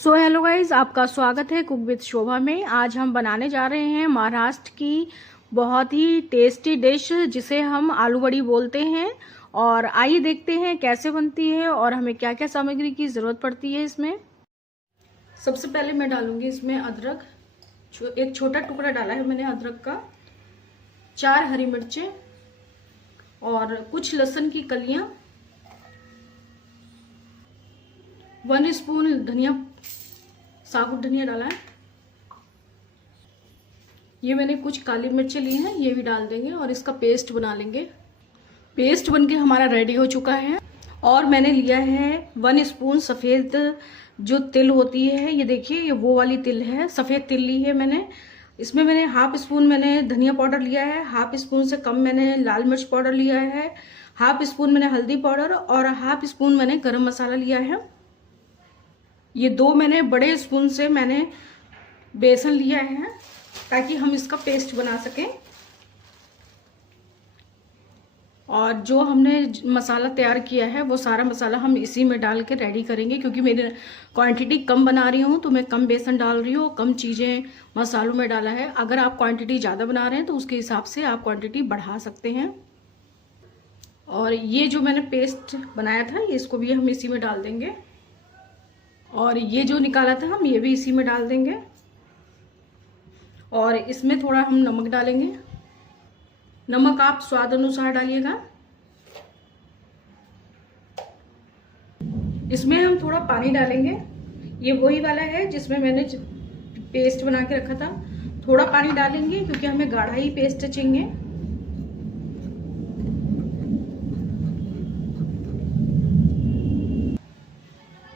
So hello guys, आपका स्वागत है कुक विद शोभा में। आज हम बनाने जा रहे हैं महाराष्ट्र की बहुत ही टेस्टी डिश जिसे हम आलू बड़ी बोलते हैं। और आइए देखते हैं कैसे बनती है और हमें क्या क्या सामग्री की ज़रूरत पड़ती है इसमें। सबसे पहले मैं डालूंगी इसमें अदरक। एक छोटा टुकड़ा डाला है मैंने अदरक का, 4 हरी मिर्चें और कुछ लहसुन की कलियां, 1 स्पून धनिया, साबुत धनिया डाला है। ये मैंने कुछ काली मिर्चें ली हैं, ये भी डाल देंगे और इसका पेस्ट बना लेंगे। पेस्ट बनके हमारा रेडी हो चुका है। और मैंने लिया है 1 स्पून सफ़ेद जो तिल होती है, ये देखिए ये वो वाली तिल है, सफ़ेद तिल ली है मैंने। इसमें मैंने हाफ स्पून मैंने धनिया पाउडर लिया है, हाफ स्पून से कम मैंने लाल मिर्च पाउडर लिया है, हाफ स्पून मैंने हल्दी पाउडर और हाफ स्पून मैंने गरम मसाला लिया है। ये 2 मैंने बड़े स्पून से मैंने बेसन लिया है ताकि हम इसका पेस्ट बना सकें। और जो हमने मसाला तैयार किया है वो सारा मसाला हम इसी में डाल के रेडी करेंगे, क्योंकि मेरी क्वांटिटी कम बना रही हूँ तो मैं कम बेसन डाल रही हूँ, कम चीज़ें मसालों में डाला है। अगर आप क्वांटिटी ज़्यादा बना रहे हैं तो उसके हिसाब से आप क्वांटिटी बढ़ा सकते हैं। और ये जो मैंने पेस्ट बनाया था इसको भी हम इसी में डाल देंगे। और ये जो निकाला था हम ये भी इसी में डाल देंगे। और इसमें थोड़ा हम नमक डालेंगे। नमक आप स्वाद अनुसार डालिएगा। इसमें हम थोड़ा पानी डालेंगे। ये वही वाला है जिसमें मैंने पेस्ट बना के रखा था। थोड़ा पानी डालेंगे क्योंकि हमें गाढ़ा ही पेस्ट चाहिए।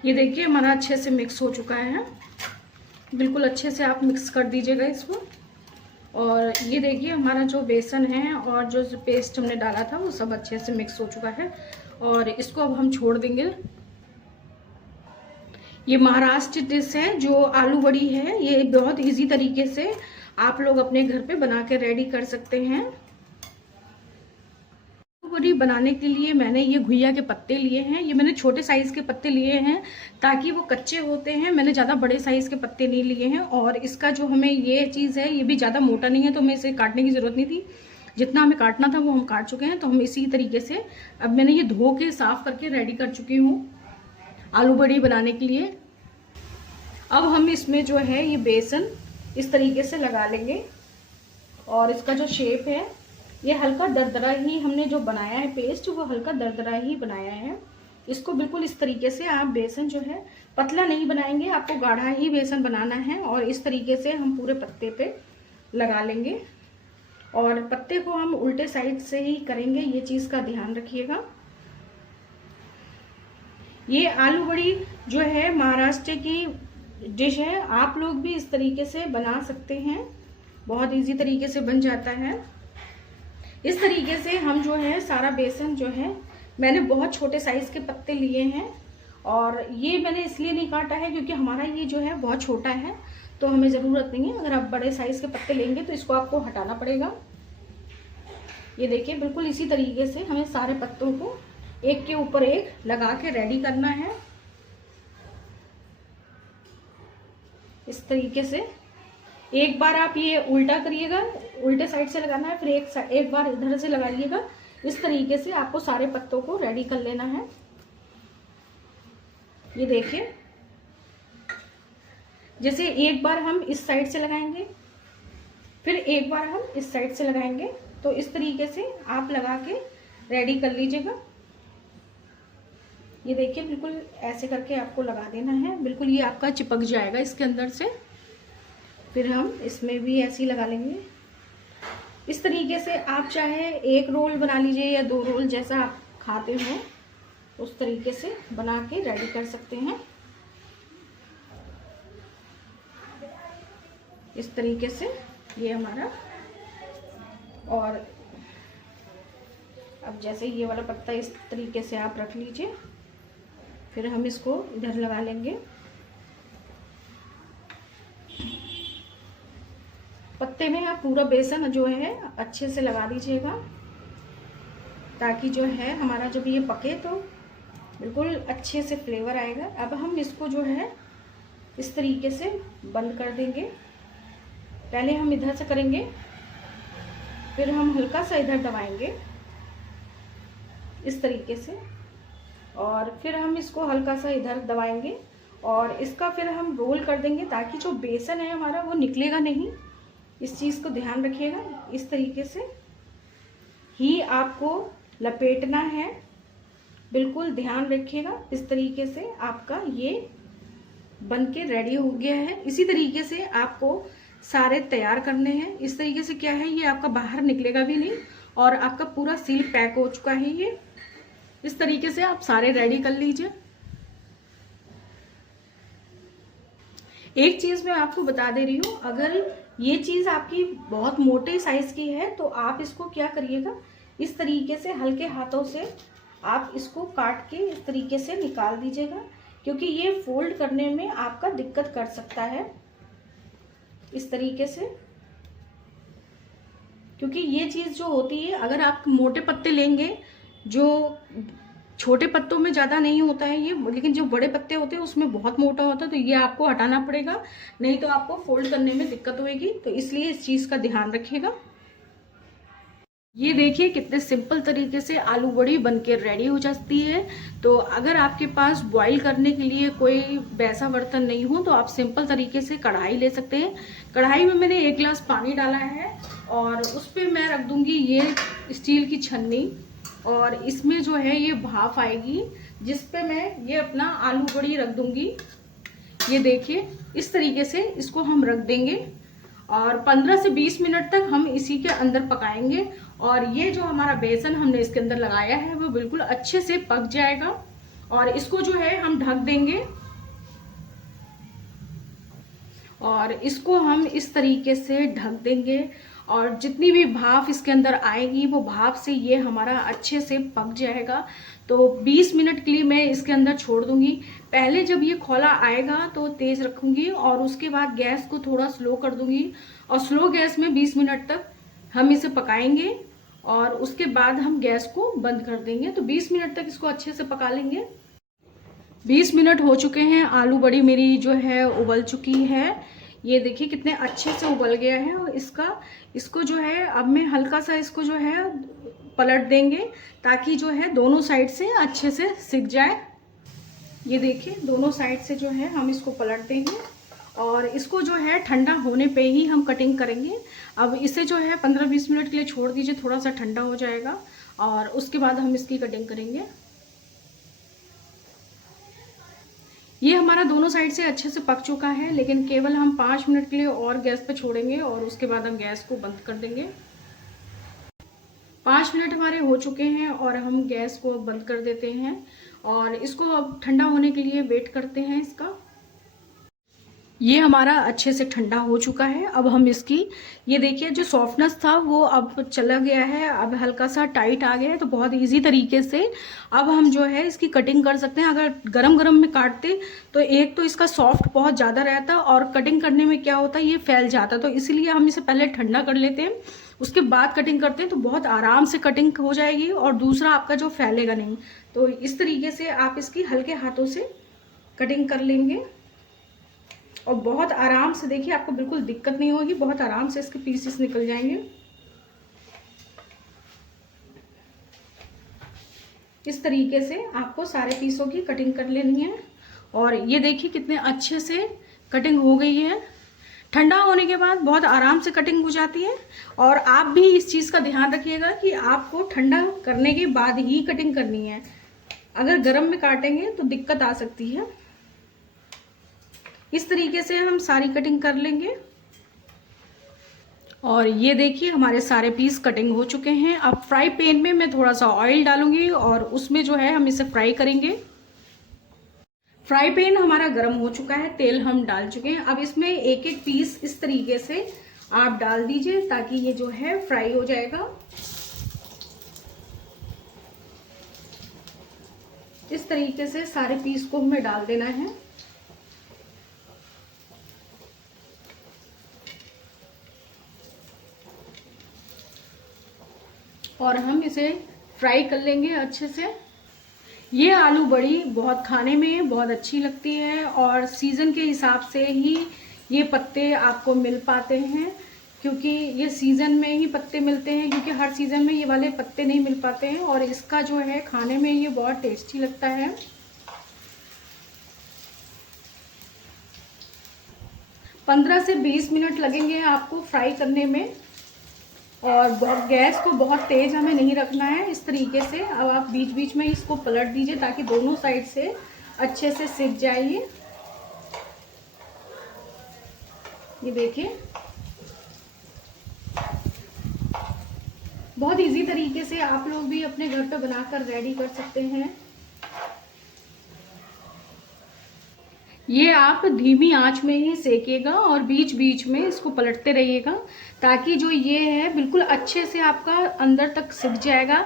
ये देखिए हमारा अच्छे से मिक्स हो चुका है। बिल्कुल अच्छे से आप मिक्स कर दीजिएगा इसको। और ये देखिए हमारा जो बेसन है और जो पेस्ट हमने डाला था वो सब अच्छे से मिक्स हो चुका है। और इसको अब हम छोड़ देंगे। ये महाराष्ट्र डिश है जो आलू बड़ी है। ये बहुत इजी तरीके से आप लोग अपने घर पे बना के रेडी कर सकते हैं। बड़ी बनाने के लिए मैंने ये घुइया के पत्ते लिए हैं। ये मैंने छोटे साइज के पत्ते लिए हैं ताकि वो कच्चे होते हैं। मैंने ज़्यादा बड़े साइज के पत्ते नहीं लिए हैं। और इसका जो हमें ये चीज़ है ये भी ज़्यादा मोटा नहीं है तो हमें इसे काटने की ज़रूरत नहीं थी। जितना हमें काटना था वो हम काट चुके हैं। तो हम इसी तरीके से अब मैंने ये धो के साफ करके रेडी कर चुकी हूँ आलू बड़ी बनाने के लिए। अब हम इसमें जो है ये बेसन इस तरीके से लगा लेंगे। और इसका जो शेप है ये हल्का दरदरा ही हमने जो बनाया है पेस्ट, वो हल्का दरदरा ही बनाया है। इसको बिल्कुल इस तरीके से आप बेसन जो है पतला नहीं बनाएंगे, आपको गाढ़ा ही बेसन बनाना है। और इस तरीके से हम पूरे पत्ते पे लगा लेंगे। और पत्ते को हम उल्टे साइड से ही करेंगे, ये चीज़ का ध्यान रखिएगा। ये आलू बड़ी जो है महाराष्ट्र की डिश है, आप लोग भी इस तरीके से बना सकते हैं। बहुत इजी तरीके से बन जाता है। इस तरीके से हम जो है सारा बेसन जो है, मैंने बहुत छोटे साइज के पत्ते लिए हैं। और ये मैंने इसलिए नहीं काटा है क्योंकि हमारा ये जो है बहुत छोटा है तो हमें ज़रूरत नहीं है। अगर आप बड़े साइज के पत्ते लेंगे तो इसको आपको हटाना पड़ेगा। ये देखिए बिल्कुल इसी तरीके से हमें सारे पत्तों को एक के ऊपर एक लगा के रेडी करना है। इस तरीके से एक बार आप ये उल्टा करिएगा, उल्टे साइड से लगाना है, फिर एक बार इधर से लगाइएगा। इस तरीके से आपको सारे पत्तों को रेडी कर लेना है। ये देखिए जैसे एक बार हम इस साइड से लगाएंगे, फिर एक बार हम इस साइड से लगाएंगे, तो इस तरीके से आप लगा के रेडी कर लीजिएगा। ये देखिए बिल्कुल ऐसे करके आपको लगा देना है। बिल्कुल ये आपका चिपक जाएगा इसके अंदर से। फिर हम इसमें भी ऐसे ही लगा लेंगे। इस तरीके से आप चाहे 1 रोल बना लीजिए या 2 रोल, जैसा आप खाते हो उस तरीके से बना के रेडी कर सकते हैं। इस तरीके से ये हमारा। और अब जैसे ये वाला पत्ता इस तरीके से आप रख लीजिए, फिर हम इसको इधर लगा लेंगे। पत्ते में आप पूरा बेसन जो है अच्छे से लगा दीजिएगा ताकि जो है हमारा जब ये पके तो बिल्कुल अच्छे से फ्लेवर आएगा। अब हम इसको जो है इस तरीके से बंद कर देंगे। पहले हम इधर से करेंगे, फिर हम हल्का सा इधर दबाएंगे इस तरीके से, और फिर हम इसको हल्का सा इधर दबाएंगे और इसका फिर हम रोल कर देंगे ताकि जो बेसन है हमारा वो निकलेगा नहीं। इस चीज़ को ध्यान रखिएगा। इस तरीके से ही आपको लपेटना है, बिल्कुल ध्यान रखिएगा। इस तरीके से आपका ये बन के रेडी हो गया है। इसी तरीके से आपको सारे तैयार करने हैं। इस तरीके से क्या है, ये आपका बाहर निकलेगा भी नहीं और आपका पूरा सील पैक हो चुका है। ये इस तरीके से आप सारे रेडी कर लीजिए। एक चीज मैं आपको बता दे रही हूँ, अगर ये चीज आपकी बहुत मोटे साइज की है तो आप इसको क्या करिएगा, इस तरीके से हल्के हाथों से आप इसको काट के इस तरीके से निकाल दीजिएगा, क्योंकि ये फोल्ड करने में आपका दिक्कत कर सकता है। इस तरीके से, क्योंकि ये चीज जो होती है, अगर आप मोटे पत्ते लेंगे, जो छोटे पत्तों में ज़्यादा नहीं होता है ये, लेकिन जो बड़े पत्ते होते हैं उसमें बहुत मोटा होता है, तो ये आपको हटाना पड़ेगा, नहीं तो आपको फोल्ड करने में दिक्कत होगी। तो इसलिए इस चीज़ का ध्यान रखिएगा। ये देखिए कितने सिंपल तरीके से आलू बड़ी बनके रेडी हो जाती है। तो अगर आपके पास बॉईल करने के लिए कोई वैसा बर्तन नहीं हो तो आप सिंपल तरीके से कढ़ाई ले सकते हैं। कढ़ाई में मैंने 1 गिलास पानी डाला है और उस पर मैं रख दूंगी ये स्टील की छन्नी, और इसमें जो है ये भाप आएगी जिस पे मैं ये अपना आलू बड़ी रख दूंगी। ये देखिए इस तरीके से इसको हम रख देंगे और 15 से 20 मिनट तक हम इसी के अंदर पकाएंगे। और ये जो हमारा बेसन हमने इसके अंदर लगाया है वो बिल्कुल अच्छे से पक जाएगा और इसको जो है हम ढक देंगे और इसको हम इस तरीके से ढक देंगे और जितनी भी भाप इसके अंदर आएगी वो भाप से ये हमारा अच्छे से पक जाएगा। तो 20 मिनट के लिए मैं इसके अंदर छोड़ दूंगी। पहले जब ये खौला आएगा तो तेज रखूंगी और उसके बाद गैस को थोड़ा स्लो कर दूंगी और स्लो गैस में 20 मिनट तक हम इसे पकाएंगे और उसके बाद हम गैस को बंद कर देंगे। तो 20 मिनट तक इसको अच्छे से पका लेंगे। 20 मिनट हो चुके हैं, आलू बड़ी मेरी जो है उबल चुकी है। ये देखिए कितने अच्छे से उबल गया है। और इसको जो है अब मैं हल्का सा इसको जो है पलट देंगे ताकि जो है दोनों साइड से अच्छे से सिक जाए। ये देखिए दोनों साइड से जो है हम इसको पलट देंगे और इसको जो है ठंडा होने पे ही हम कटिंग करेंगे। अब इसे जो है 15-20 मिनट के लिए छोड़ दीजिए, थोड़ा सा ठंडा हो जाएगा और उसके बाद हम इसकी कटिंग करेंगे। ये हमारा दोनों साइड से अच्छे से पक चुका है, लेकिन केवल हम 5 मिनट के लिए और गैस पे छोड़ेंगे और उसके बाद हम गैस को बंद कर देंगे। 5 मिनट हमारे हो चुके हैं और हम गैस को बंद कर देते हैं और इसको अब ठंडा होने के लिए वेट करते हैं इसका। ये हमारा अच्छे से ठंडा हो चुका है। अब हम इसकी, ये देखिए जो सॉफ्टनेस था वो अब चला गया है, अब हल्का सा टाइट आ गया है। तो बहुत इजी तरीके से अब हम जो है इसकी कटिंग कर सकते हैं। अगर गरम गरम में काटते तो एक तो इसका सॉफ्ट बहुत ज़्यादा रहता और कटिंग करने में क्या होता है ये फैल जाता, तो इसीलिए हम इसे पहले ठंडा कर लेते हैं, उसके बाद कटिंग करते हैं तो बहुत आराम से कटिंग हो जाएगी और दूसरा आपका जो फैलेगा नहीं। तो इस तरीके से आप इसकी हल्के हाथों से कटिंग कर लेंगे और बहुत आराम से, देखिए आपको बिल्कुल दिक्कत नहीं होगी, बहुत आराम से इसके पीसेस निकल जाएंगे। इस तरीके से आपको सारे पीसों की कटिंग कर लेनी है और ये देखिए कितने अच्छे से कटिंग हो गई है। ठंडा होने के बाद बहुत आराम से कटिंग हो जाती है और आप भी इस चीज़ का ध्यान रखिएगा कि आपको ठंडा करने के बाद ही कटिंग करनी है। अगर गर्म में काटेंगे तो दिक्कत आ सकती है। इस तरीके से हम सारी कटिंग कर लेंगे और ये देखिए हमारे सारे पीस कटिंग हो चुके हैं। अब फ्राई पैन में मैं थोड़ा सा ऑयल डालूंगी और उसमें जो है हम इसे फ्राई करेंगे। फ्राई पैन हमारा गर्म हो चुका है, तेल हम डाल चुके हैं। अब इसमें एक एक पीस इस तरीके से आप डाल दीजिए ताकि ये जो है फ्राई हो जाएगा। इस तरीके से सारे पीस को हमें डाल देना है और हम इसे फ्राई कर लेंगे अच्छे से। ये आलू बड़ी बहुत खाने में बहुत अच्छी लगती है और सीज़न के हिसाब से ही ये पत्ते आपको मिल पाते हैं, क्योंकि ये सीज़न में ही पत्ते मिलते हैं, क्योंकि हर सीज़न में ये वाले पत्ते नहीं मिल पाते हैं। और इसका जो है खाने में ये बहुत टेस्टी लगता है। 15 से 20 मिनट लगेंगे आपको फ्राई करने में, और गैस को बहुत तेज़ हमें नहीं रखना है। इस तरीके से अब आप बीच बीच में इसको पलट दीजिए ताकि दोनों साइड से अच्छे से सिक जाए। ये देखिए, बहुत इजी तरीके से आप लोग भी अपने घर पे बनाकर रेडी कर सकते हैं। ये आप धीमी आंच में ही सेकिएगा और बीच बीच में इसको पलटते रहिएगा ताकि जो ये है बिल्कुल अच्छे से आपका अंदर तक सिक जाएगा।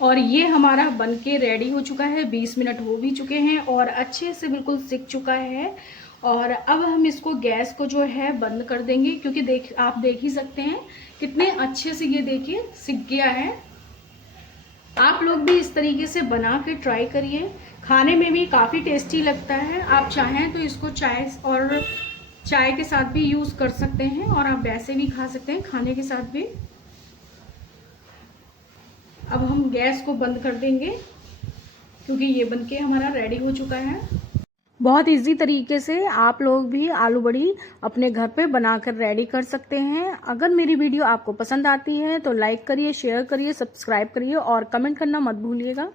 और ये हमारा बनके रेडी हो चुका है, 20 मिनट हो भी चुके हैं और अच्छे से बिल्कुल सिक चुका है। और अब हम इसको गैस को जो है बंद कर देंगे, क्योंकि आप देख ही सकते हैं कितने अच्छे से ये देखिए सिक गया है। आप लोग भी इस तरीके से बना के ट्राई करिए, खाने में भी काफ़ी टेस्टी लगता है। आप चाहें तो इसको चाय के साथ भी यूज़ कर सकते हैं और आप वैसे भी खा सकते हैं खाने के साथ भी। अब हम गैस को बंद कर देंगे क्योंकि ये बनके हमारा रेडी हो चुका है। बहुत इजी तरीके से आप लोग भी आलू बड़ी अपने घर पे बनाकर रेडी कर सकते हैं। अगर मेरी वीडियो आपको पसंद आती है तो लाइक करिए, शेयर करिए, सब्सक्राइब करिए और कमेंट करना मत भूलिएगा।